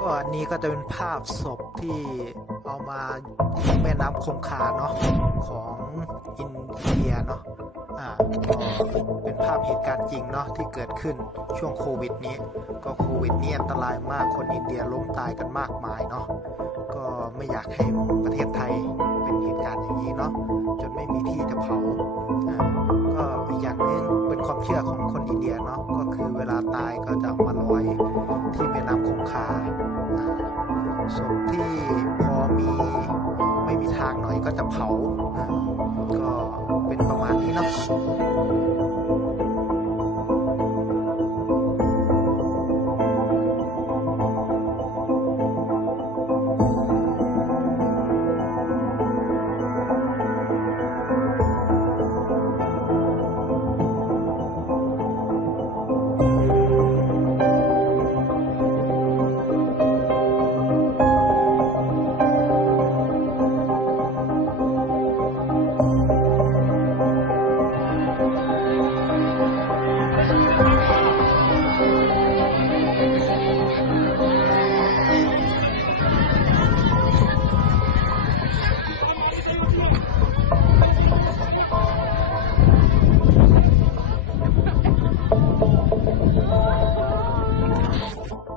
ก็อันนี้ก็จะเป็นภาพศพที่เอามาแม่น้ำคงคาเนาะของอินเดียเนาะอ่าก็เป็นภาพเหตุการณ์จริงเนาะที่เกิดขึ้นช่วงโควิดนี้ ก็โควิดนี้อันตรายมากคนอินเดียล้มตายกันมากมายเนาะก็ไม่อยากให้ประเทศไทยเป็นเหตุการณ์อย่างนี้เนาะจนไม่มีที่จะเผาอ่าก็อีกอย่างนึงเป็นความเชื่อของ ยเนาะก็คือเวลาตายก็จะมาลอยที่แม่น้ำคงคาส่วนที่พอมีไม่มีทางหน่อยก็จะเผาก็เป็นประมาณนี้เนาะ you